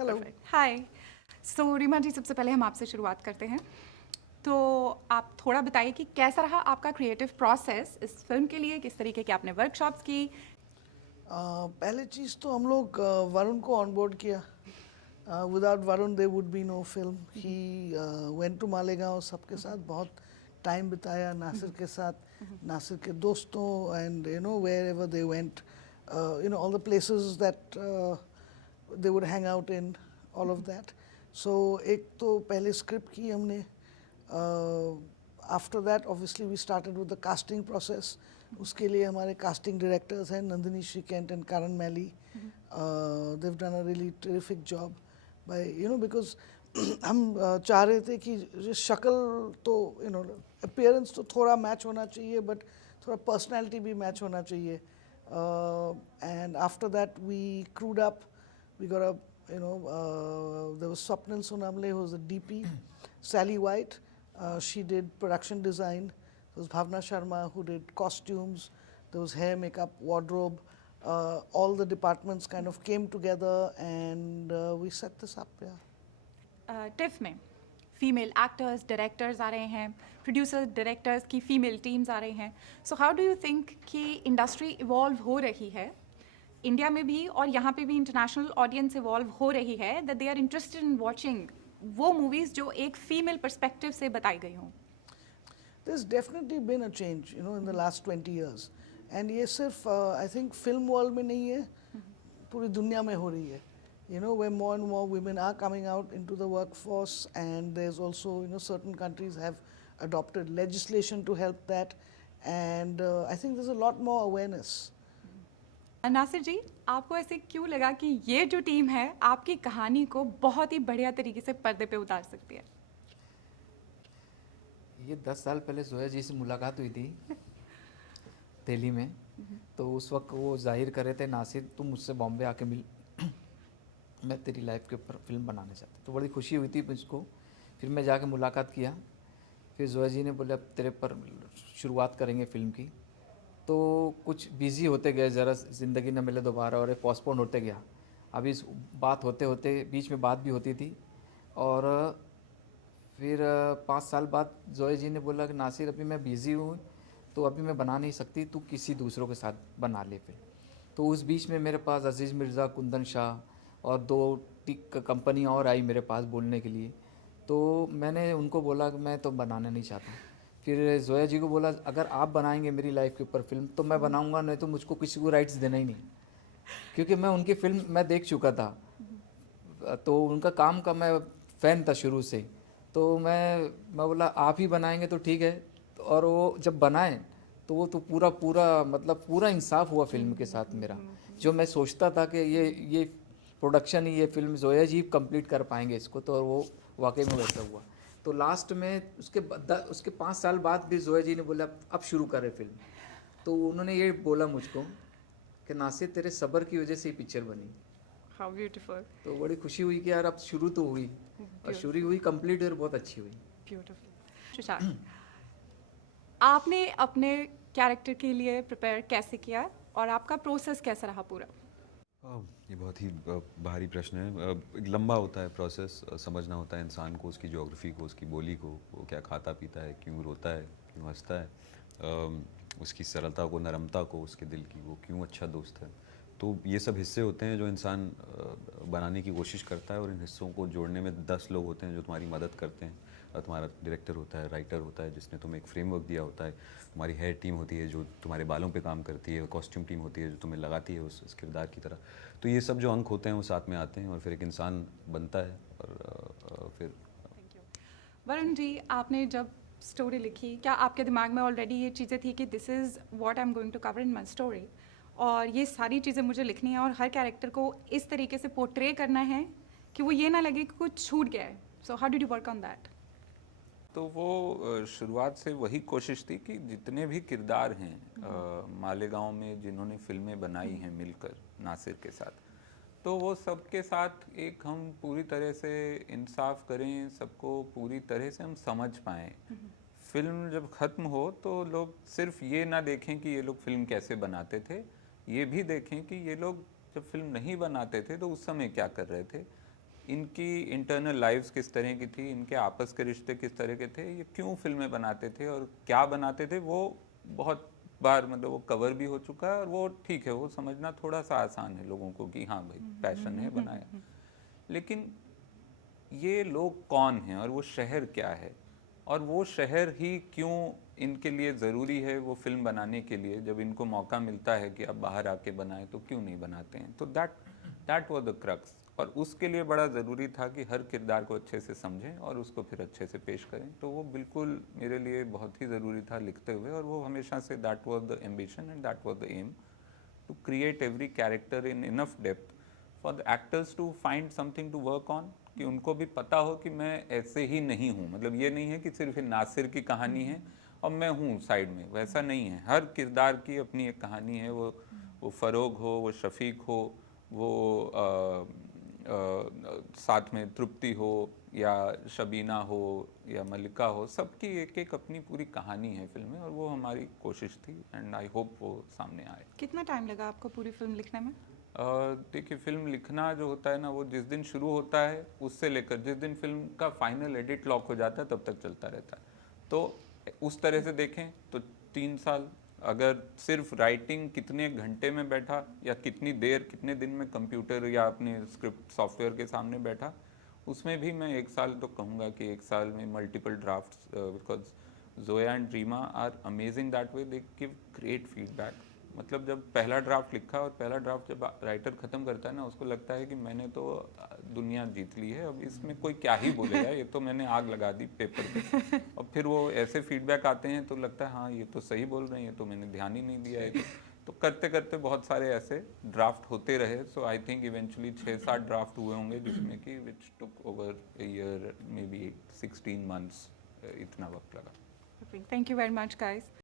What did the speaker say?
Hello. हाय। सो रीमा जी, सबसे पहले हम आपसे शुरुआत करते हैं। तो आप थोड़ा बताइए कि कैसा रहा आपका क्रिएटिव प्रोसेस इस फिल्म के लिए, किस तरीके की आपने वर्कशॉप्स की? पहले चीज़ तो हम लोग वरुण को ऑन बोर्ड किया। Without Varun there would be no film. He went to Malegaon, सबके साथ बहुत टाइम बिताया, नासिर के साथ, नासिर के दोस्तों, and you know wherever they went, you know all the places that they would hang out in, all of that. So एक तो पहले स्क्रिप्ट की हमने। After that obviously we started with the casting process. उसके लिए हमारे casting directors हैं Nandini श्रीकेंट and कारण मैली। they've done a really terrific job by, you know, because हम चाह रहे थे कि ये शक्ल तो यू नो अपीयरेंस तो थोड़ा मैच होना चाहिए, बट थोड़ा पर्सनालिटी भी मैच होना चाहिए। And after that we crewed up, we got a, you know, there was Swapnil Sonamle who was the DP, Sally White, she did production design. There was Bhavna Sharma who did costumes, there was hair, makeup, wardrobe. All the departments kind of came together and we set this up, yeah. Tiff में female actors, directors आ रहे हैं, producer directors की female teams आ रही हैं। So how do you think कि industry evolve हो रही है इंडिया में भी, और यहाँ पे भी इंटरनेशनल ऑडियंस इवॉल्व हो रही है, that they are interested in watching वो मूवीज़ जो एक फीमेल पर्सपेक्टिव से बताई गई हों? There's definitely been a change, you know, in the last 20 years. And ये सिर्फ I think film world में नहीं है, पूरी दुनिया में हो रही है. You know, where more and more women are coming out into the workforce, and there's also, you know, certain countries have adopted legislation to help that, and I think there's a lot more awareness. Nasir जी, आपको ऐसे क्यों लगा कि ये जो team है आपकी कहानी को बहुत ही बढ़िया तरीके से पर्दे पे उतार सकती है? ये 10 साल पहले जोया जी से मुलाकात हुई थी दिल्ली में। तो उस वक्त वो जाहिर कर रहे थे, नासिर तुम मुझसे बॉम्बे आके मिल, मैं तेरी लाइफ के ऊपर फिल्म बनाना चाहता हूँ। तो बड़ी खुशी हुई थी मुझको। फिर मैं जाके मुलाकात किया। फिर जोया जी ने बोले अब तेरे पर शुरुआत करेंगे फ़िल्म की। तो कुछ बिज़ी होते गए, ज़रा ज़िंदगी न मिले दोबारा, और एक पोस्टपोन होते गया। अभी इस बात होते होते बीच में बात भी होती थी। और फिर 5 साल बाद जोया जी ने बोला कि नासिर अभी मैं बिज़ी हूँ, तो अभी मैं बना नहीं सकती, तू किसी दूसरों के साथ बना ले फिर। तो उस बीच में मेरे पास अजीज़ मिर्ज़ा, कुंदन शाह और 2 कंपनी और आई मेरे पास बोलने के लिए। तो मैंने उनको बोला कि मैं तो बनाना नहीं चाहता। फिर जोया जी को बोला अगर आप बनाएंगे मेरी लाइफ के ऊपर फिल्म तो मैं बनाऊंगा, नहीं तो मुझको किसी को राइट्स देना ही नहीं, क्योंकि मैं उनकी फ़िल्म मैं देख चुका था। तो उनका काम का मैं फ़ैन था शुरू से। तो मैं बोला आप ही बनाएंगे तो ठीक है। और वो जब बनाए तो वो तो पूरा मतलब पूरा इंसाफ हुआ फिल्म के साथ मेरा। जो मैं सोचता था कि ये प्रोडक्शन ही, ये फिल्म जोया जी कंप्लीट कर पाएंगे इसको, तो वो वाकई में वैसा हुआ। तो लास्ट में उसके 5 साल बाद भी जोया जी ने बोला अब शुरू करें फिल्म। तो उन्होंने ये बोला मुझको कि नासिर तेरे सब्र की वजह से ही पिक्चर बनी। How beautiful. तो बड़ी खुशी हुई कि यार अब शुरू तो हुई, और शुरू हुई कंप्लीट और बहुत अच्छी हुई। ब्यूटीफुल। शशांक, आपने अपने कैरेक्टर के लिए प्रिपेयर कैसे किया और आपका प्रोसेस कैसा रहा पूरा? ये बहुत ही भारी प्रश्न है। एक लंबा होता है प्रोसेस। समझना होता है इंसान को, उसकी ज्योग्राफी को, उसकी बोली को, वो क्या खाता पीता है, क्यों रोता है, क्यों हंसता है, उसकी सरलता को, नरमता को, उसके दिल की, वो क्यों अच्छा दोस्त है। तो ये सब हिस्से होते हैं जो इंसान बनाने की कोशिश करता है, और इन हिस्सों को जोड़ने में 10 लोग होते हैं जो तुम्हारी मदद करते हैं। तुम्हारा डायरेक्टर होता है, राइटर होता है जिसने तुम्हें एक फ्रेमवर्क दिया होता है, तुम्हारी हेयर टीम होती है जो तुम्हारे बालों पे काम करती है, कॉस्ट्यूम टीम होती है जो तुम्हें लगाती है उस किरदार की तरह। तो ये सब जो अंक होते हैं वो साथ में आते हैं और फिर एक इंसान बनता है। और फिर थैंक यू। वरुण जी, आपने जब स्टोरी लिखी, क्या आपके दिमाग में ऑलरेडी ये चीज़ें थी कि this is what I am going to cover in my story, और ये सारी चीज़ें मुझे लिखनी है और हर कैरेक्टर को इस तरीके से पोर्ट्रे करना है कि वो ये ना लगे कि कुछ छूट गया है? So how did you work on that? तो वो शुरुआत से वही कोशिश थी कि जितने भी किरदार हैं मालेगांव में जिन्होंने फिल्में बनाई हैं मिलकर नासिर के साथ, तो वो सबके साथ एक हम पूरी तरह से इंसाफ करें, सबको पूरी तरह से हम समझ पाएँ। फिल्म जब ख़त्म हो तो लोग सिर्फ ये ना देखें कि ये लोग फिल्म कैसे बनाते थे, ये भी देखें कि ये लोग जब फिल्म नहीं बनाते थे तो उस समय क्या कर रहे थे, इनकी इंटरनल लाइव्स किस तरह की थी, इनके आपस के रिश्ते किस तरह के थे, ये क्यों फिल्में बनाते थे और क्या बनाते थे, वो बहुत बार मतलब वो कवर भी हो चुका है और वो ठीक है, वो समझना थोड़ा सा आसान है लोगों को कि हाँ भाई पैशन है बनाया। लेकिन ये लोग कौन हैं और वो शहर क्या है और वो शहर ही क्यों इनके लिए ज़रूरी है वो फिल्म बनाने के लिए, जब इनको मौका मिलता है कि आप बाहर आके बनाएं तो क्यों नहीं बनाते हैं। तो दैट वाज द क्रक्स। और उसके लिए बड़ा ज़रूरी था कि हर किरदार को अच्छे से समझें और उसको फिर अच्छे से पेश करें। तो वो बिल्कुल मेरे लिए बहुत ही ज़रूरी था लिखते हुए, और वो हमेशा से that was the ambition and that was the aim, to create every character in enough depth for the actors to find something to work on, कि उनको भी पता हो कि मैं ऐसे ही नहीं हूँ। मतलब ये नहीं है कि सिर्फ नासिर की कहानी है और मैं हूँ साइड में, वैसा नहीं है। हर किरदार की अपनी एक कहानी है। वो फ़रोग हो, वो शफीक हो, वो साथ में तृप्ति हो या शबीना हो या मलिका हो, सबकी एक एक अपनी पूरी कहानी है फिल्म में, और वो हमारी कोशिश थी एंड आई होप वो सामने आए। कितना टाइम लगा आपको पूरी फिल्म लिखने में? देखिए, फिल्म लिखना जो होता है ना, वो जिस दिन शुरू होता है उससे लेकर जिस दिन फिल्म का फाइनल एडिट लॉक हो जाता है तब तक चलता रहता है। तो उस तरह से देखें तो 3 साल। अगर सिर्फ राइटिंग कितने घंटे में बैठा या कितनी देर कितने दिन में कंप्यूटर या अपने स्क्रिप्ट सॉफ्टवेयर के सामने बैठा, उसमें भी मैं 1 साल तो कहूँगा कि 1 साल में multiple drafts, because Zoya and Reema are amazing that way, they give great feedback. मतलब जब पहला ड्राफ्ट लिखा और पहला ड्राफ्ट जब राइटर ख़त्म करता है ना, उसको लगता है कि मैंने तो दुनिया जीत ली है, अब इसमें कोई क्या ही बोलेगा, ये तो मैंने आग लगा दी पेपर पे। और फिर वो ऐसे फीडबैक आते हैं तो लगता है हाँ ये तो सही बोल रहे हैं, ये तो मैंने ध्यान ही नहीं दिया है। तो करते करते बहुत सारे ऐसे ड्राफ्ट होते रहे। So I think eventually 6-7 draft हुए होंगे, जिसमें कि which took over a year, maybe 16 months, इतना वक्त लगा। Thank you very much, guys.